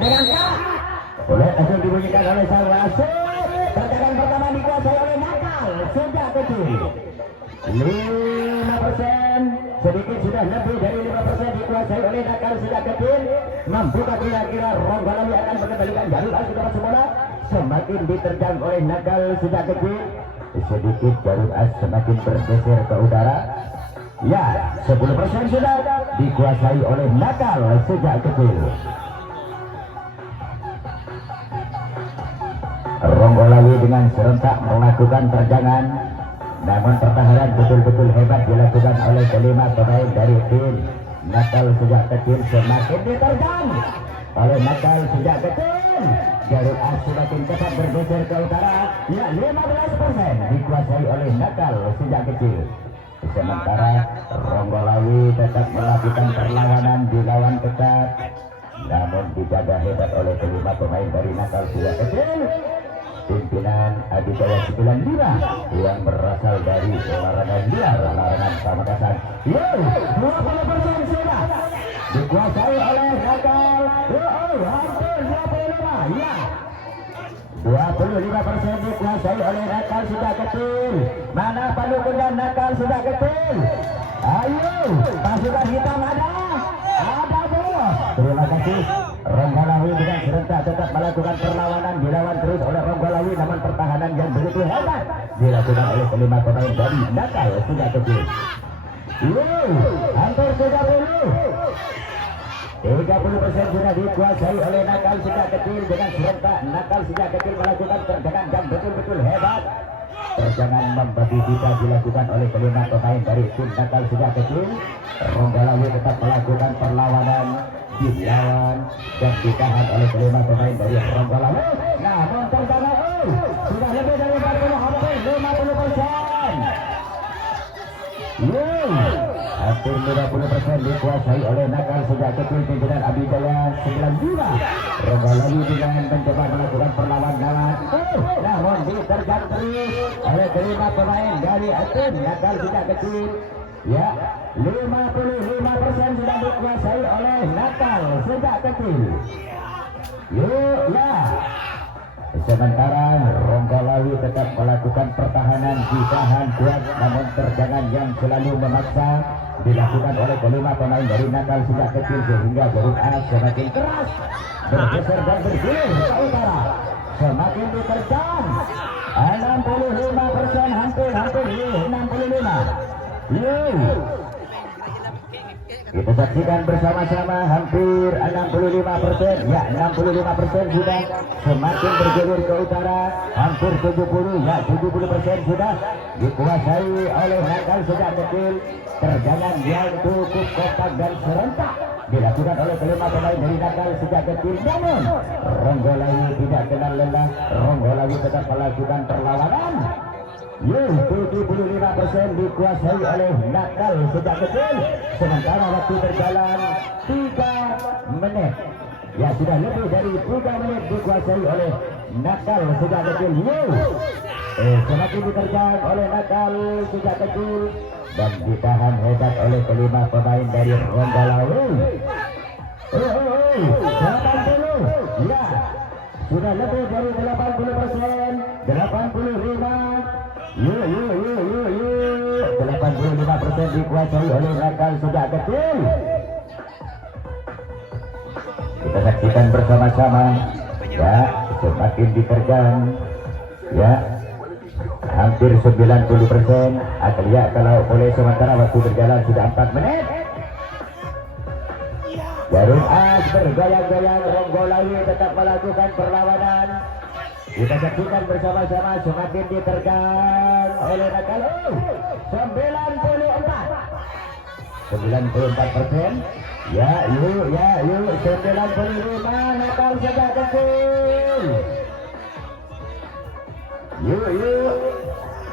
dengan kalah. Boleh langsung dibunyikan oleh sang wasit. Tendangan pertama dikuasai oleh Nakal sejak kecil. 5%, sedikit sudah lebih dari 5% dikuasai oleh Nakal sejak kecil. Membuka kira-kira Ronggolawi akan mengembalikan jalur as semula. Semakin diterjang oleh Nakal sejak kecil. Sedikit jalur as semakin bergeser ke utara. Ya, 10% sudah dikuasai oleh Nakal sejak kecil. Ronggolawi dengan serentak melakukan terjangan, namun pertahanan betul-betul hebat dilakukan oleh kelima pemain dari tim Nakal sejak kecil. Semakin diterjang oleh Nakal sejak kecil. Jalur as semakin cepat bergeser ke utara. Ya, 15% dikuasai oleh Nakal sejak kecil. Sementara Ronggolawi tetap melakukan perlawanan di lawan ketat, namun dijaga hebat oleh kelima pemain dari Nakal sejak kecil. Pimpinan Adijaya 95 yang berasal dari olahraga liar, larangan Pamekasan. 20% sudah dikuasai oleh Nakal. Hampir 25. Ya, 25% dikuasai oleh Nakal sejak kecil. Mana Paluku dan Nakal sejak kecil? Ayo, pasukan hitam ada semua. Terima kasih. Ronggolawi dengan serentak tetap melakukan perlawanan, dilawan terus oleh Ronggolawi, namun pertahanan yang begitu hebat dilakukan oleh kelima pemain dari Nakal sejak kecil. Hampir 30% sudah dikuasai oleh Nakal sejak kecil. Dengan serentak Nakal sejak kecil melakukan terjangan yang betul-betul hebat. Terjangan membagi kita dilakukan oleh kelima pemain dari tim Nakal sejak kecil. Ronggolawi tetap melakukan perlawanan, dilawan dan ditahan oleh kelima pemain dari Ronggolawi. Namun terjangan sudah lebih dari 40, hampir 50%. Hampir 50% dikuasai oleh Nakal sejak kecil pimpinan Abijaya 92. Ronggolawi dengan mencoba melakukan perlawanan, namun diterjang terus oleh kelima pemain dari tim Nakal sejak kecil. Ya, 55% sudah dikuasai oleh Nakal sejak kecil. Sementara Ronggolawi tetap melakukan pertahanan, ditahan kuat, namun terjangan yang selalu memaksa dilakukan oleh kelima pemain dari Nakal sejak kecil, sehingga jalur as semakin keras bergeser dan bergilir ke utara. Semakin diterjang 65%, hampir 65. Kita saksikan bersama-sama hampir 65%. Ya, 65% sudah semakin bergeser ke utara. Hampir 70, ya 70% sudah dikuasai oleh Nakal sejak kecil. Terjangan yang cukup kotak dan serentak dilakukan oleh kelima pemain dari Nakal sejak kecil. Namun Ronggolawi tidak kenal lelah. Ronggolawi tetap melakukan perlawanan. 75% dikuasai oleh Nakal sejak kecil. Sementara waktu berjalan 3 menit. Ya, sudah lebih dari 3 menit dikuasai oleh Nakal sejak kecil. Semakin diterjang oleh Nakal sejak kecil dan ditahan hebat oleh kelima pemain dari Ronggolawi. 80. Ya, sudah lebih dari 80%. 85. 85% dikuasai oleh Nakal sejak kecil. Kita saksikan bersama-sama. Ya, semakin diterjang. Ya, hampir 90%. Atlia kalau boleh, sementara waktu berjalan sudah 4 menit. Jarum as bergoyang-goyang. Ronggolawi tetap melakukan perlawanan. Kita saksikan bersama-sama. Semakin diterjang oleh Nakal. 94%. Ya, 95 Nakal sejak kecil.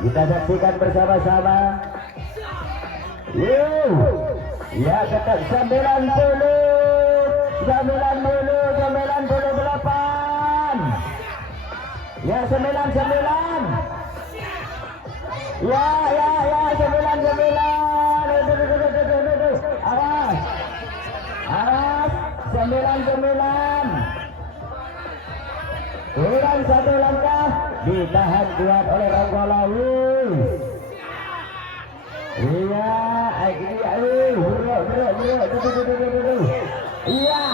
Kita saksikan bersama-sama. Ya, tetap 98. Ya, 99. Ya, 99. Awas. 99. kurang satu langkah, ditahan kuat oleh Ronggolawi. Iya, iya.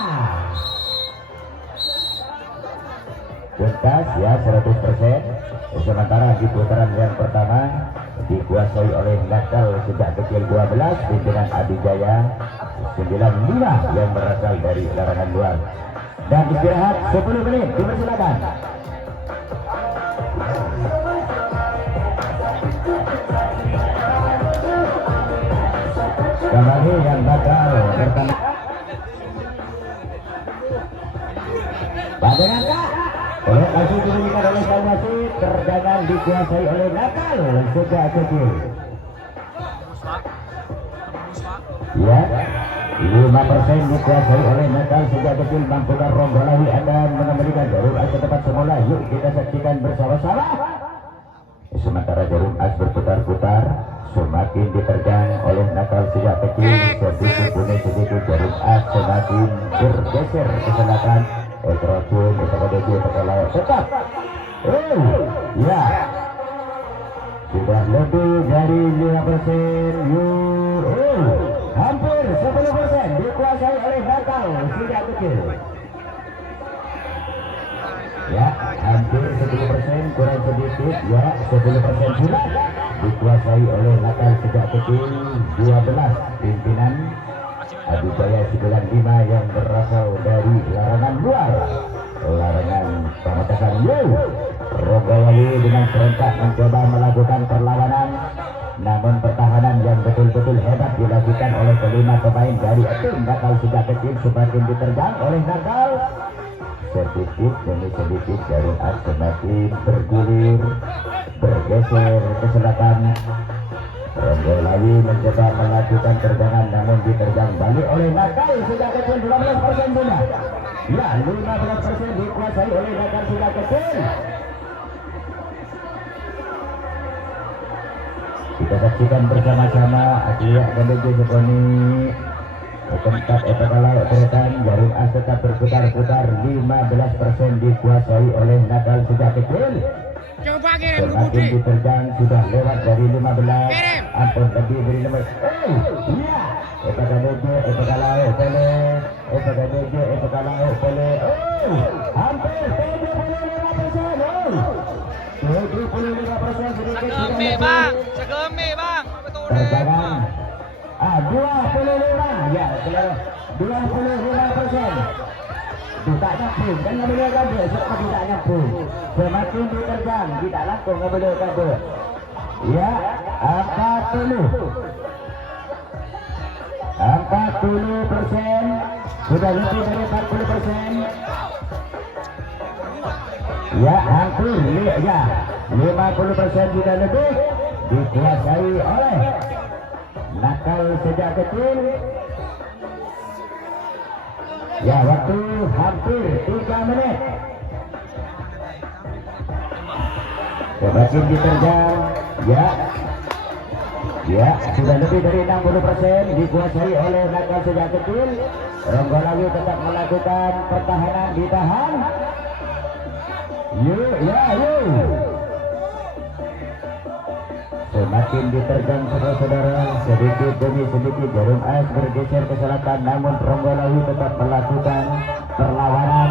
Tuntas ya 100%. Sementara di putaran yang pertama dikuasai oleh nakal sejak kecil 12 pimpinan Adijaya 95 yang berasal dari larangan luar. Dan istirahat 10 menit, dipersilakan. Kembali yang bakal pertama pada angka oleh kasih diberikan oleh sang wasit, terjangan dikuasai oleh nakal sejak kecil. Ya, 5% dikuasai oleh nakal sejak kecil. Mampukah Ronggolawi akan mengembalikan jarum as ke tempat semula? Yuk kita saksikan bersama-sama. Sementara jarum as berputar-putar, semakin diterjang oleh nakal sejak kecil. Sedikit demi sedikit jarum as semakin bergeser ke selatan. Ekrapun, ekrapun, ekrapun, tetap. Ya, sudah lebih dari 5%. Hampir 10% dikuasai oleh nakal sejak kecil. Ya, hampir 10%, kurang sedikit. Ya, 10% pula dikuasai oleh nakal sejak kecil. 12 pimpinan Adijaya 95 yang berasal dari larangan luar, larangan pamekasan. Ronggolawi dengan serentak mencoba melakukan perlawanan, namun pertahanan yang betul-betul hebat dilakukan oleh kelima pemain dari tim nakal sejak kecil. Semakin diterjang oleh nakal, sedikit demi sedikit jarum as semakin bergulir, bergeser ke selatan. Ronggolawi mencoba melakukan terjangan, namun diterjang balik oleh nakal sejak kecil. 12% sudah. Ya, 15% dikuasai oleh nakal sejak kecil. Kita saksikan bersama-sama Akiyak Gandenge Jeponi tempat epakalau teretan. Jarum as tetap berputar-putar. 15% dikuasai oleh nakal sejak kecil. Semakin diterjang, sudah lewat dari 15. Ampun, lebih dari 15. Iya. Epakalau, epakalau, boleh. Hampir 75%. 75% sedikit. Segeme bang, segeme bang. Terjangan. 25. Ya, 25%. Tak nyambung, kan nggak boleh kabel, seperti tidak nyambung. Semakin diterjang, tidak langsung nggak boleh kabel. Ya, 40%, sudah lebih dari 40%. Ya, hampir, ya, 50% sudah lebih dikuasai oleh nakal sejak kecil. Ya, waktu hampir 3 menit. Semakin diterjang. Ya, sudah lebih dari 60% dikuasai oleh nakal sejak kecil. Ronggolawi tetap melakukan pertahanan, ditahan. Yuk. Semakin diterjang saudara-saudara, sedikit demi sedikit jarum as bergeser ke selatan, namun Ronggolawi tetap melakukan perlawanan.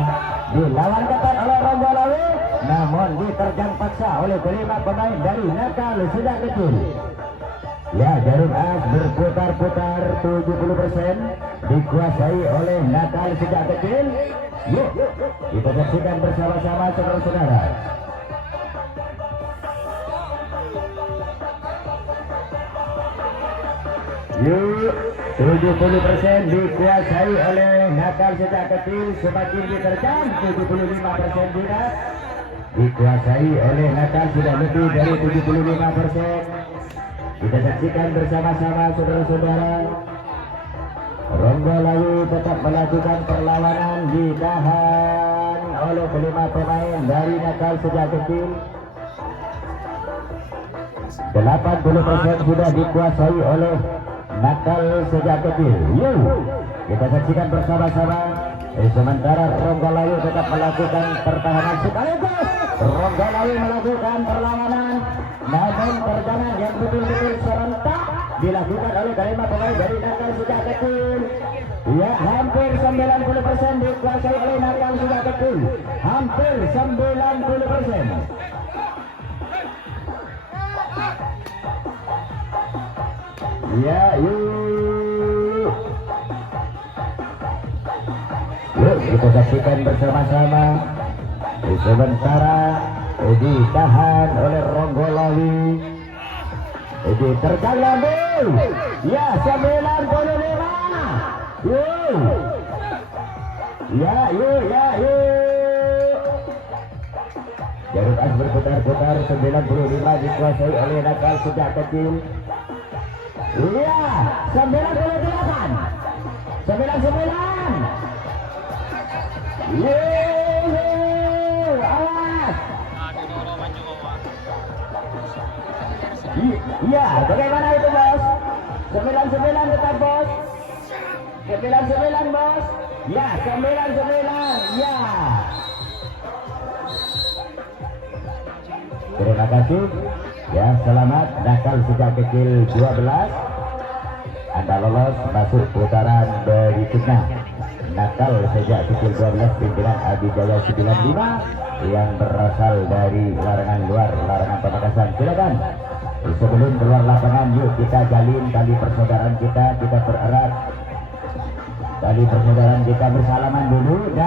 Dilawan ketat oleh Ronggolawi, namun diterjang paksa oleh kelima pemain dari nakal sejak kecil. Ya, jarum as berputar-putar. 70% dikuasai oleh nakal sejak kecil. Yuk, kita saksikan bersama-sama saudara-saudara. Yuk, 70% dikuasai oleh nakal sejak kecil. Semakin diterjang, 75% juga dikuasai oleh nakal, sudah lebih dari 75%. Kita saksikan bersama-sama saudara-saudara. Ronggolawi tetap melakukan perlawanan, ditahan oleh kelima pemain dari nakal sejak kecil. 80% sudah dikuasai oleh nakal sejak kecil. Yuk, kita saksikan bersama-sama. Sementara Ronggolawi tetap melakukan pertahanan sekaligus Ronggolawi melakukan perlawanan, namun perjalanan yang betul-betul serentak dilakukan oleh kelima pemain dari Nakal sejak kecil. Ya, hampir 90% dikuasai oleh Nakal sejak kecil, hampir 90%. Ya, yuk kita saksikan bersama-sama. Sementara ditahan oleh Ronggolawi, terjang lambil. Ya, 95. Yuk. Jarum as berputar-putar. 95 dikuasai oleh Nakal sejak kecil. Iya, 98. 99. Awas. Iya, bagaimana itu bos? 99 tetap bos. 99 bos. Ya, 99. Ya. Terima kasih. Ya, selamat. Nakal sejak kecil 12. Anda lolos masuk putaran berikutnya. Nakal sejak kecil 12 pimpinan Abijaya 95 yang berasal dari larangan luar, larangan Pamekasan. Silakan. Sebelum keluar lapangan, yuk kita jalin tali persaudaraan kita bererat tali persaudaraan kita, bersalaman dulu dan